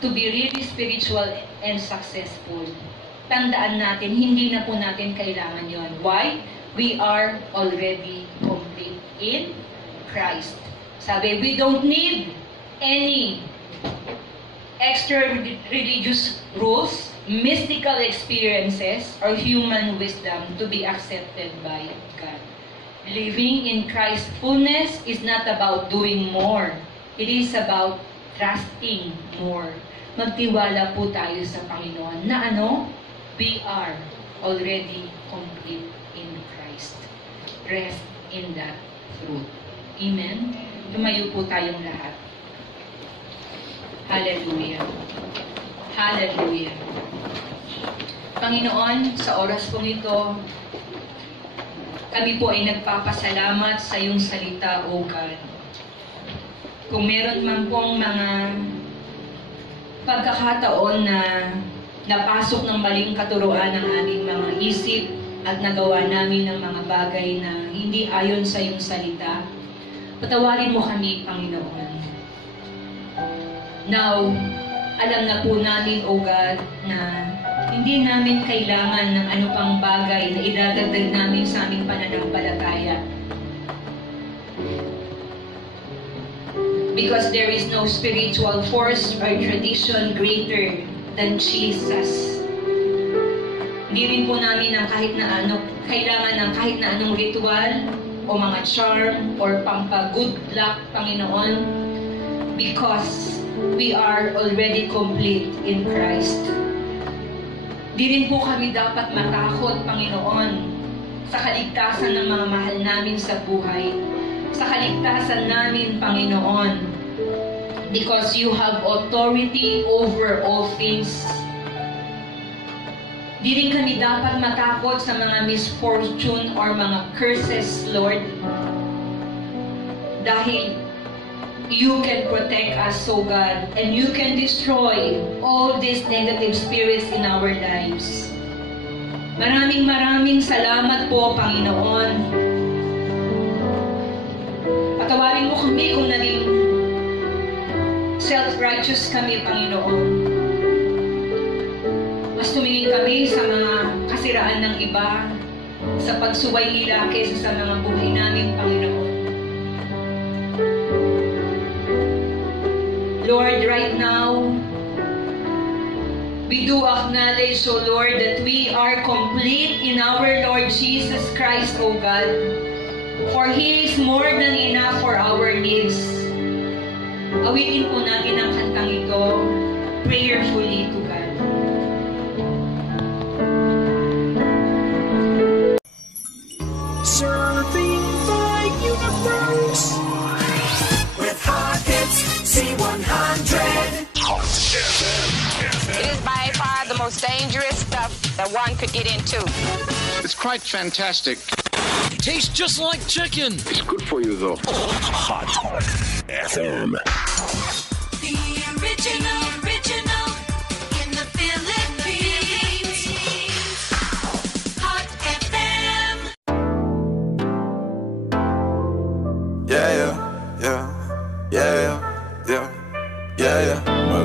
to be really spiritual and successful. Tandaan natin, hindi na po natin kailangan yon. Why? We are already complete in Christ. Sabi, we don't need any extra religious rules, mystical experiences, or human wisdom to be accepted by God. Living in Christ's fullness is not about doing more. It is about trusting more. Magtiwala po tayo sa Panginoon na we are already complete in Christ. Rest in that truth. Amen? Tumayo po tayong lahat. Hallelujah. Hallelujah. Panginoon, sa oras pong ito, kami po ay nagpapasalamat sa iyong salita, O God. Kung meron man pong mga pagkakataon na napasok ng maling katuruan ng aming mga isip at nagawa namin ng mga bagay na hindi ayon sa iyong salita, patawarin mo kami, Panginoon. Now, alam na po namin, O God, na hindi namin kailangan ng ano pang bagay na idadagdag namin sa aming pananampalataya. Because there is no spiritual force or tradition greater than Jesus. Hindi rin po namin ng kailangan ng kahit na anong ritual o mga charm or pampa-good luck, Panginoon, because we are already complete in Christ. Di rin po kami dapat matakot, Panginoon, sa kaligtasan ng mga mahal namin sa buhay. Sa kaligtasan namin, Panginoon, because you have authority over all things. Di rin kami dapat matakot sa mga misfortune or mga curses, Lord. Dahil you can protect us, O God, and you can destroy all these negative spirits in our lives. Maraming salamat po, Panginoon. Patawarin mo kami kung naging self-righteous kami, Panginoon. Mas tumingin kami sa mga kasiraan ng iba, sa pagsuway nila kaysa sa mga buhay namin, Panginoon. Lord, right now, we do acknowledge, O Lord, that we are complete in our Lord Jesus Christ, O God. For He is more than enough for our needs. Awitin po natin ang kantang ito prayerfully to God. Surfing the universe with Hot Hits C100. It is by far the most dangerous stuff that one could get into. It's quite fantastic. Tastes just like chicken. It's good for you, though. Hot FM. The original